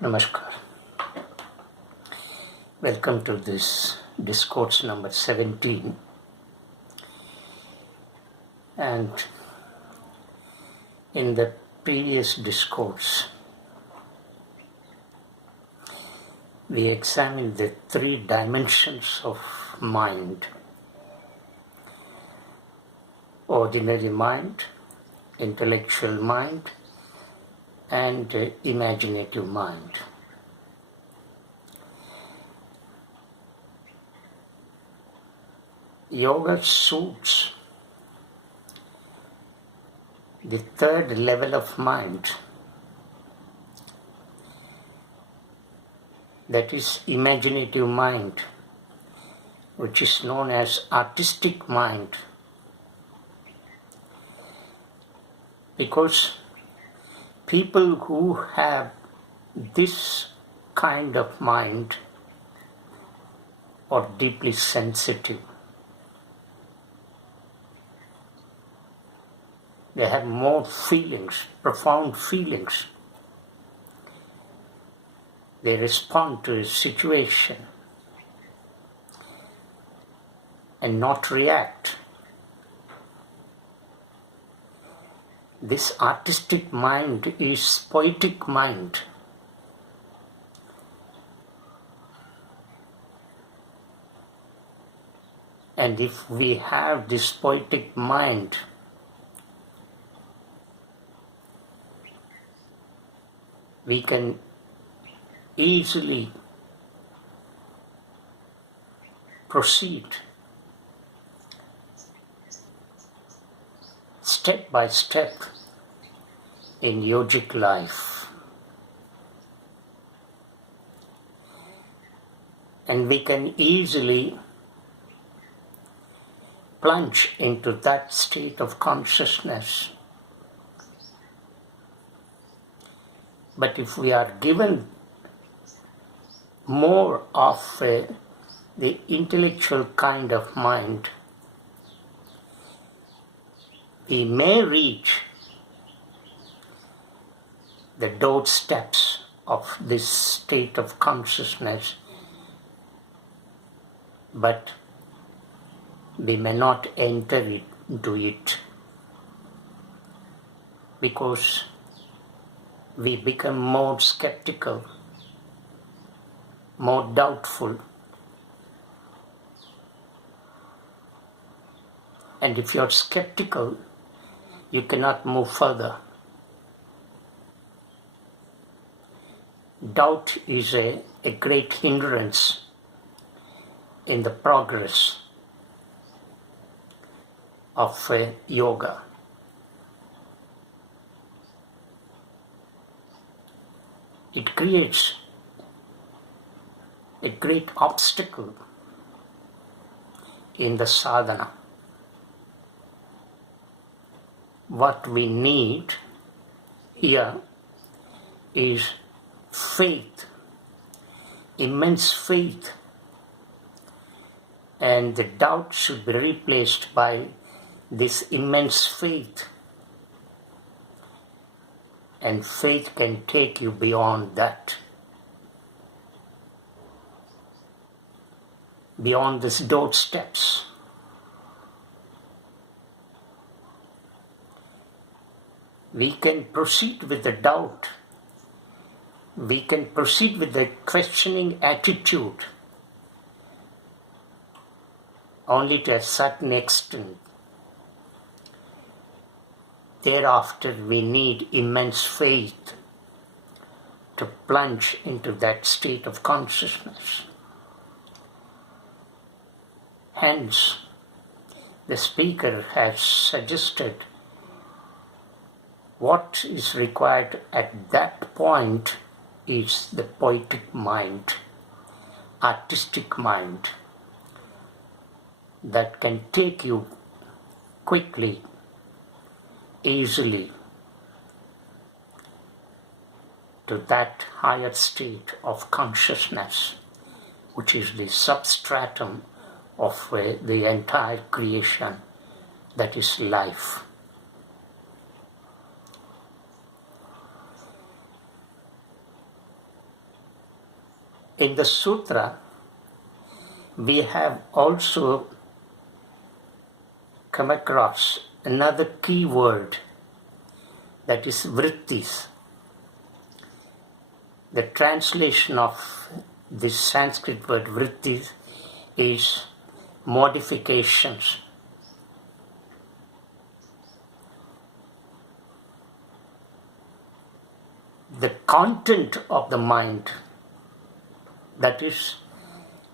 Namaskar. Welcome to this Discourse number 17. And in the previous discourse, we examined the three dimensions of mind: ordinary mind, intellectual mind, and imaginative mind. Yoga suits the third level of mind, that is imaginative mind, which is known as artistic mind, because people who have this kind of mind are deeply sensitive. They have more feelings, profound feelings. They respond to a situation and not react. This artistic mind is poetic mind. And if we have this poetic mind, we can easily proceed step by step in yogic life. And we can easily plunge into that state of consciousness. But if we are given more of the intellectual kind of mind, we may reach the doorsteps of this state of consciousness, but we may not enter into it because we become more skeptical, more doubtful. And if you're skeptical, you cannot move further. Doubt is a great hindrance in the progress of yoga. It creates a great obstacle in the sadhana. What we need here is faith, immense faith, and the doubt should be replaced by this immense faith. And faith can take you beyond that, beyond these doorsteps. We can proceed with the doubt. We can proceed with the questioning attitude only to a certain extent. Thereafter, we need immense faith to plunge into that state of consciousness. Hence, the speaker has suggested what is required at that point is the poetic mind, artistic mind, that can take you quickly, easily to that higher state of consciousness, which is the substratum of the entire creation, that is life. In the sutra, we have also come across another key word, that is Vrittis. The translation of this Sanskrit word Vrittis is modifications. The content of the mind, that is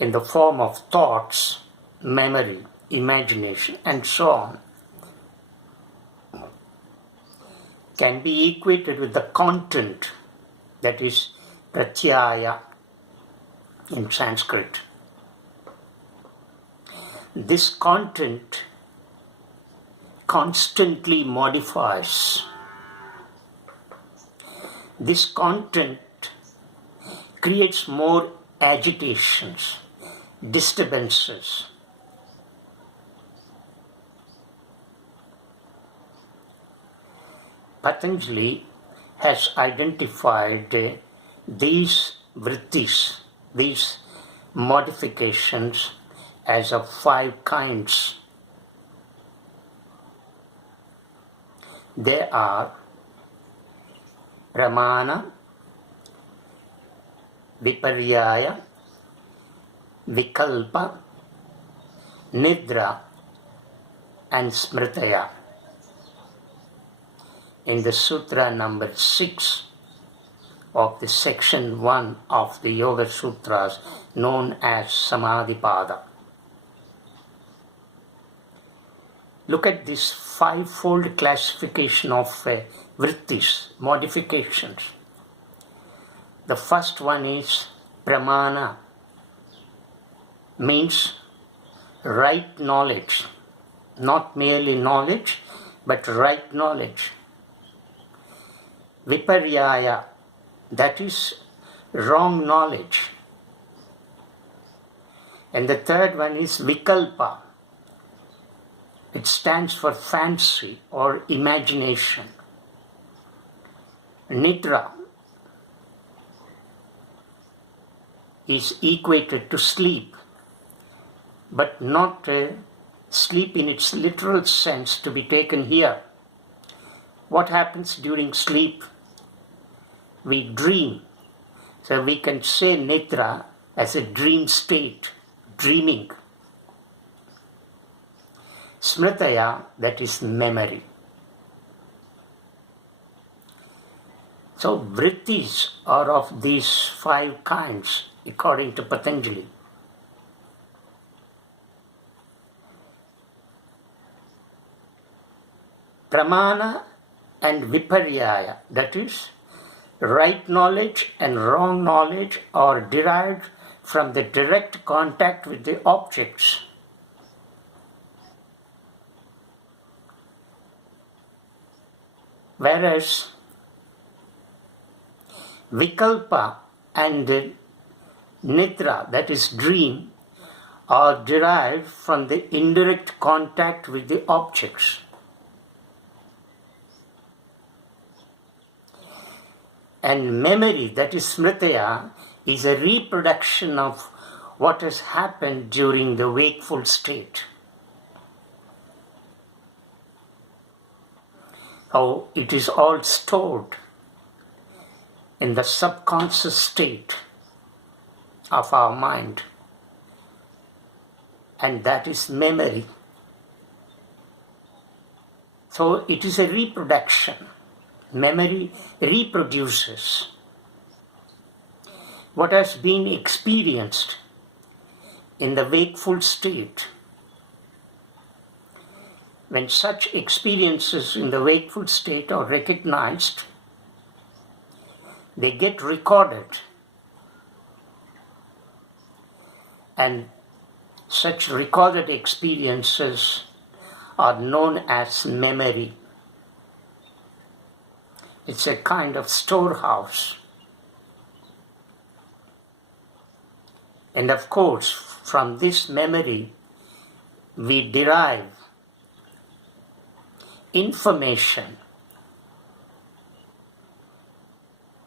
in the form of thoughts, memory, imagination, and so on, can be equated with the content, that is pratyaya in Sanskrit. This content constantly modifies. This content creates more agitations, disturbances. Patanjali has identified these vrittis, these modifications, as of 5 kinds. They are Pramana, Viparyaya, Vikalpa, Nidra, and Smritaya. In the Sutra number 6 of the section 1 of the Yoga Sutras, known as Samadhipada. Look at this 5-fold classification of vrittis, modifications. The first one is Pramana, means right knowledge, not merely knowledge, but right knowledge. Viparyaya, that is wrong knowledge. And the third one is Vikalpa. It stands for fancy or imagination. Nidra is equated to sleep, but not sleep in its literal sense to be taken here. What happens during sleep? We dream. So we can say Nidra as a dream state, dreaming. Smritaya, that is memory. So vrittis are of these 5 kinds, according to Patanjali. Pramana and Viparyaya, that is, right knowledge and wrong knowledge, are derived from the direct contact with the objects. Whereas Vikalpa and Nidra, that is dream, are derived from the indirect contact with the objects. And memory, that is Smritaya, is a reproduction of what has happened during the wakeful state. How it is all stored in the subconscious state of our mind. And that is memory. So it is a reproduction. Memory reproduces what has been experienced in the wakeful state. When such experiences in the wakeful state are recognized, they get recorded. And such recorded experiences are known as memory. It's a kind of storehouse. And of course, from this memory, we derive information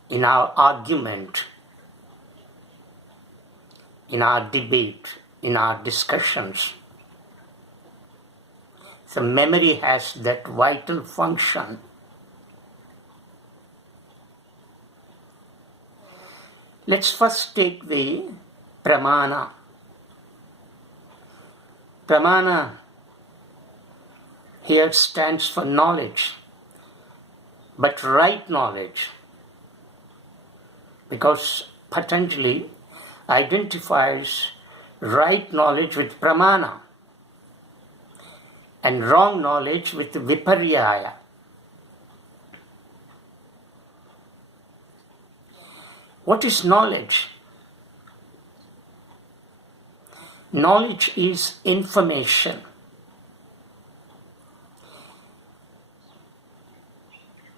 in our argument, in our debate, in our discussions. So memory has that vital function. Let's first take the Pramana. Pramana here stands for knowledge, but right knowledge, because Patanjali identifies right knowledge with Pramana and wrong knowledge with Viparyaya. What is knowledge? Knowledge is information.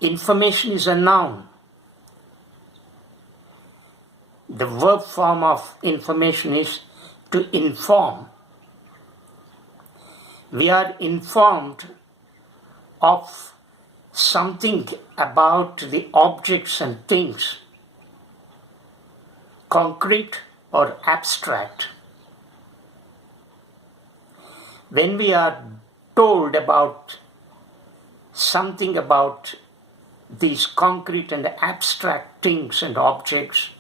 Information is a noun. The verb form of information is to inform. We are informed of something about the objects and things, concrete or abstract. When we are told about something about these concrete and abstract things and objects,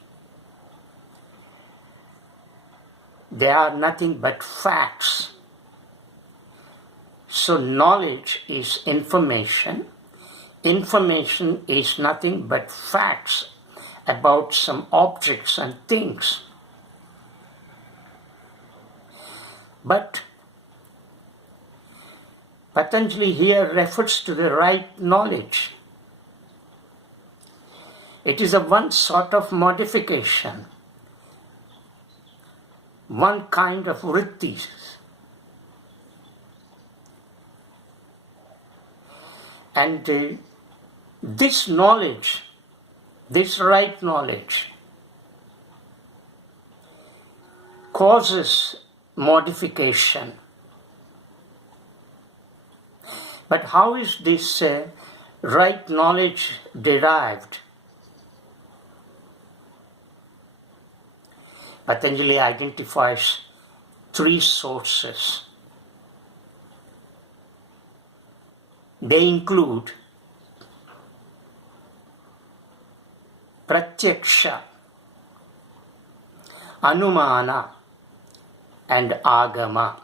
they are nothing but facts. So knowledge is information. Information is nothing but facts about some objects and things. But Patanjali here refers to the right knowledge. It is a one sort of modification, one kind of Vrittis. And this knowledge, this right knowledge, causes modification. But how is this right knowledge derived? Patanjali identifies three sources. They include Pratyaksha, Anumana, and Agama.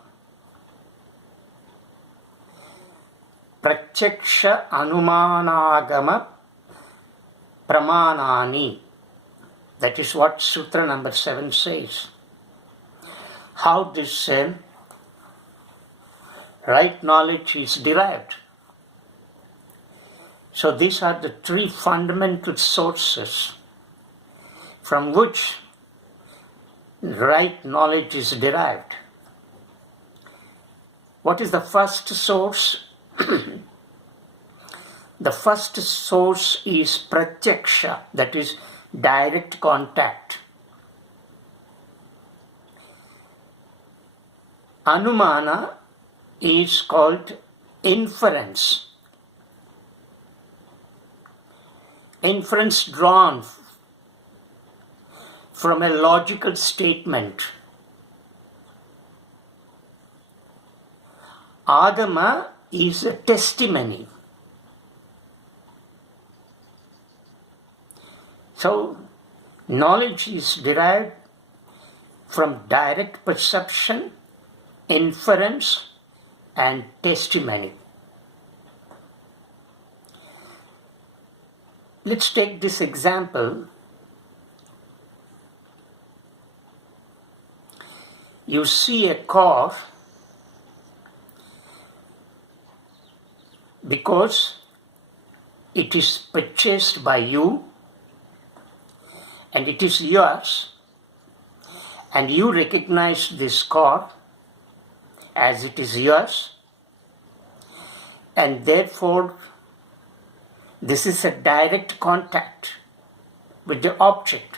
Pratyaksha, Anumana, Agama, Pramanani. That is what Sutra number 7 says. How this right knowledge is derived. So these are the three fundamental sources from which right knowledge is derived. What is the first source? The first source is Pratyaksha, that is direct contact. Anumana is called inference. Inference drawn from a logical statement. Agama is a testimony. So, knowledge is derived from direct perception, inference, and testimony. Let's take this example. You see a car because it is purchased by you and it is yours, and you recognize this car as it is yours, and therefore this is a direct contact with the object.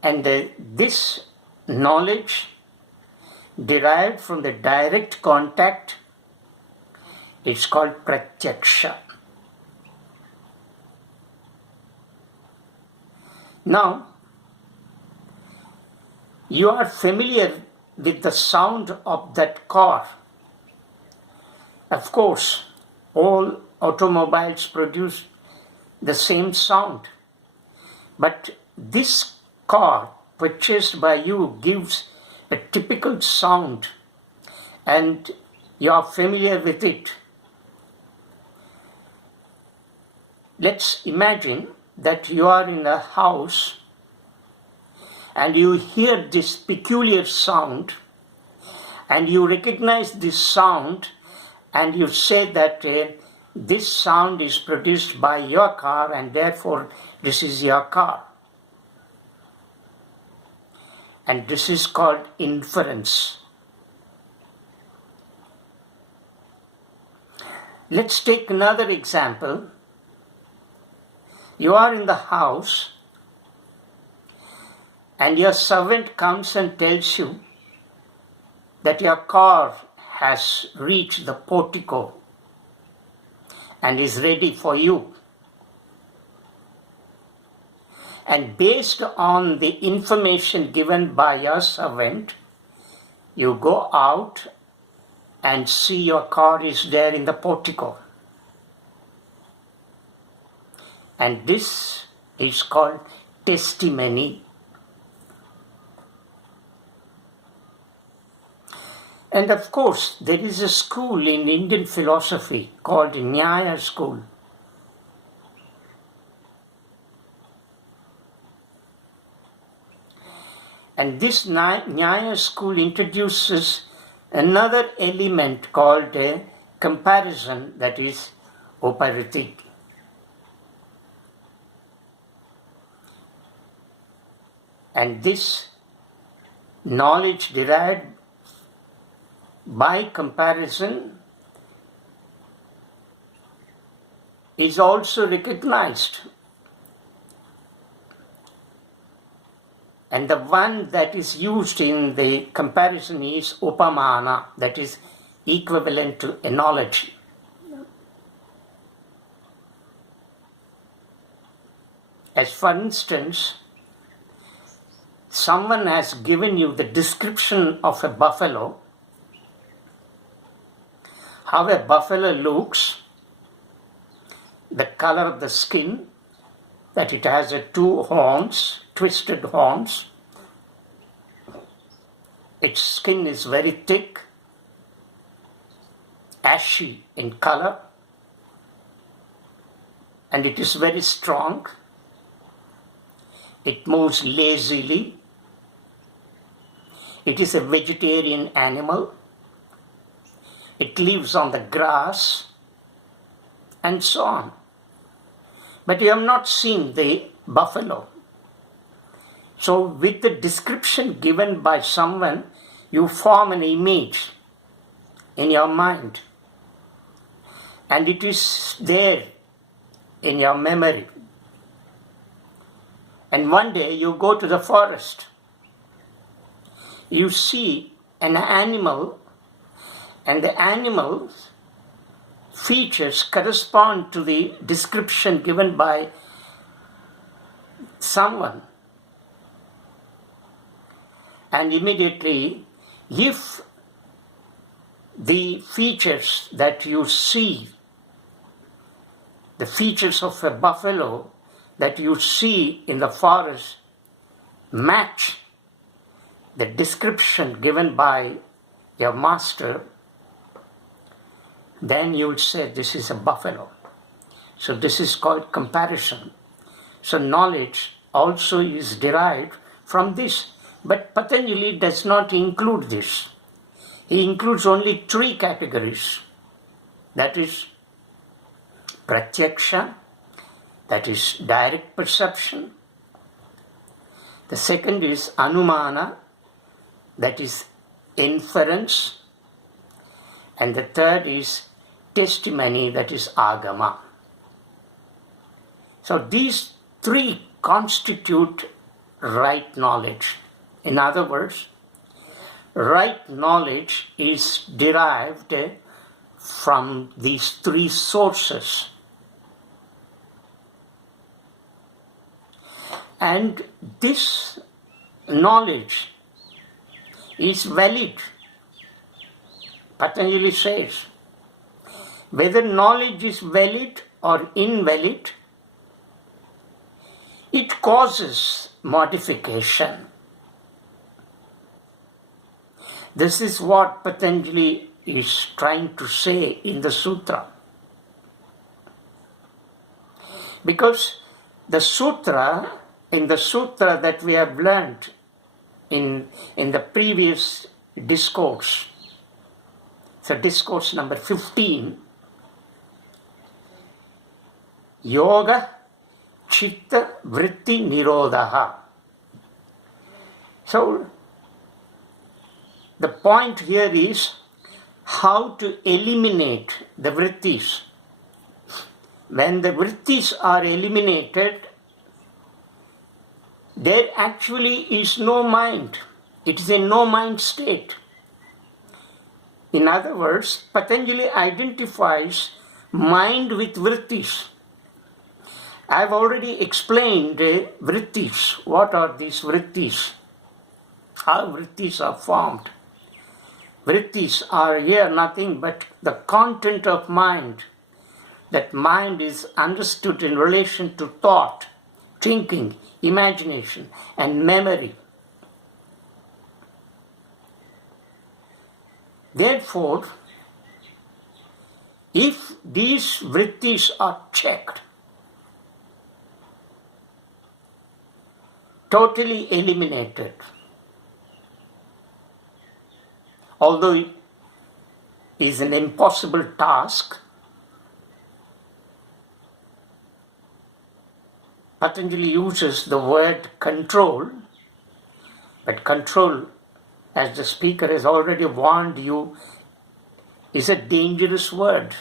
And this knowledge derived from the direct contact is called Pratyaksha. Now, You are familiar with the sound of that car. Of course, all automobiles produce the same sound. But this car purchased by you gives a typical sound and you are familiar with it. Let's imagine that you are in a house and you hear this peculiar sound and you recognize this sound and you say that this sound is produced by your car and therefore this is your car. And this is called inference. Let's take another example. You are in the house and your servant comes and tells you that your car has reached the portico and is ready for you. And based on the information given by your servant, you go out and see your car is there in the portico. And this is called testimony. And of course, there is a school in Indian philosophy called Nyaya school. And this Nyaya school introduces another element called a comparison, that is oparitik. And this knowledge derived by comparison is also recognized. And the one that is used in the comparison is Pramana, that is equivalent to analogy. As for instance, someone has given you the description of a buffalo, how a buffalo looks, the color of the skin, that it has two horns, twisted horns. Its skin is very thick, ashy in color, and it is very strong. It moves lazily. It is a vegetarian animal. It lives on the grass, and so on. But you have not seen the buffalo. So with the description given by someone, you form an image in your mind. And it is there in your memory. And one day you go to the forest. You see an animal, and the animal's features correspond to the description given by someone. And immediately, if the features that you see, the features of a buffalo that you see in the forest match the description given by your master, then you would say this is a buffalo. So this is called comparison. So knowledge also is derived from this. But Patanjali does not include this. He includes only three categories. That is pratyaksha, that is direct perception. The second is anumana, that is inference. And the third is testimony, that is agama. So these three constitute right knowledge. In other words, right knowledge is derived from these three sources. And this knowledge is valid. Patanjali says, whether knowledge is valid or invalid, it causes modification. This is what Patanjali is trying to say in the sutra. Because the sutra, in the sutra that we have learned in the previous discourse, so discourse number 15, Yoga Chitta Vritti Nirodha. So, the point here is how to eliminate the vrittis. When the vrittis are eliminated, there actually is no mind. It is a no-mind state. In other words, Patanjali identifies mind with vrittis. I have already explained vrittis. What are these vrittis? How vrittis are formed. Vrittis are here nothing but the content of mind. That mind is understood in relation to thought, thinking, imagination, and memory. Therefore, if these vrittis are checked, totally eliminated, although it is an impossible task, Patanjali uses the word control, but control, as the speaker has already warned you, is a dangerous word.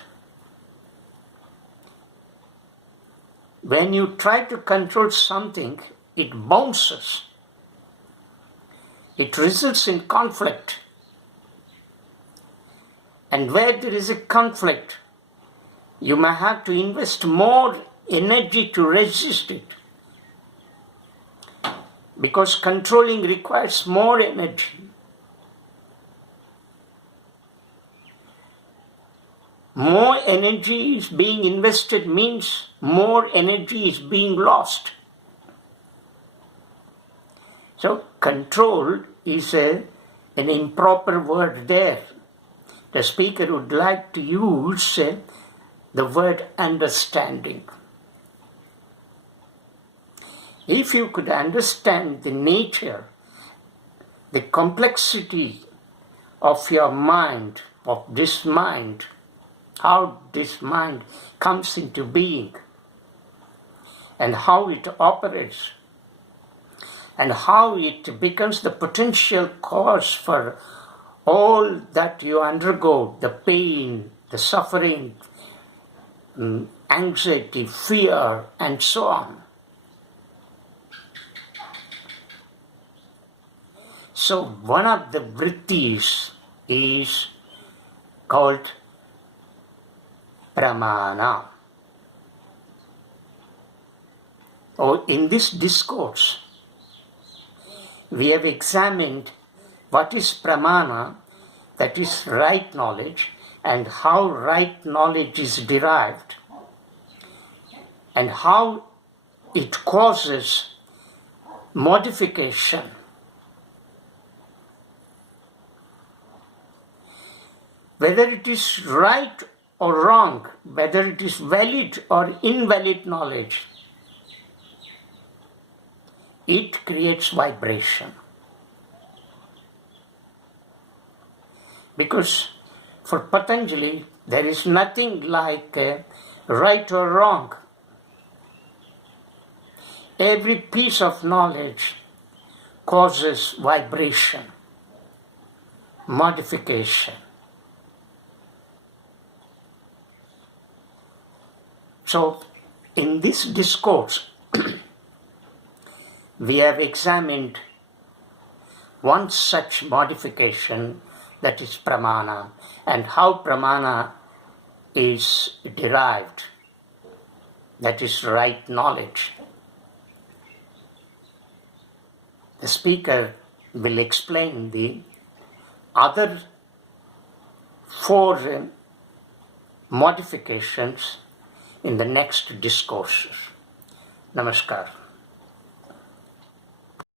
When you try to control something, it bounces. It results in conflict. And where there is a conflict, you may have to invest more energy to resist it. Because controlling requires more energy. More energy is being invested means more energy is being lost. So control is an improper word there. The speaker would like to use the word understanding. If you could understand the nature, the complexity of your mind, of this mind, how this mind comes into being, and how it operates, and how it becomes the potential cause for all that you undergo, the pain, the suffering, anxiety, fear, and so on. So one of the vrittis is called Pramana. In this discourse, we have examined what is Pramana, that is right knowledge, and how right knowledge is derived, and how it causes modification. Whether it is right or wrong, whether it is valid or invalid knowledge, it creates vibration. Because for Patanjali, there is nothing like right or wrong. Every piece of knowledge causes vibration, modification. So, in this discourse, we have examined one such modification, that is Pramana, and how Pramana is derived, that is right knowledge. The speaker will explain the other 4 modifications in the next discourses. Namaskar.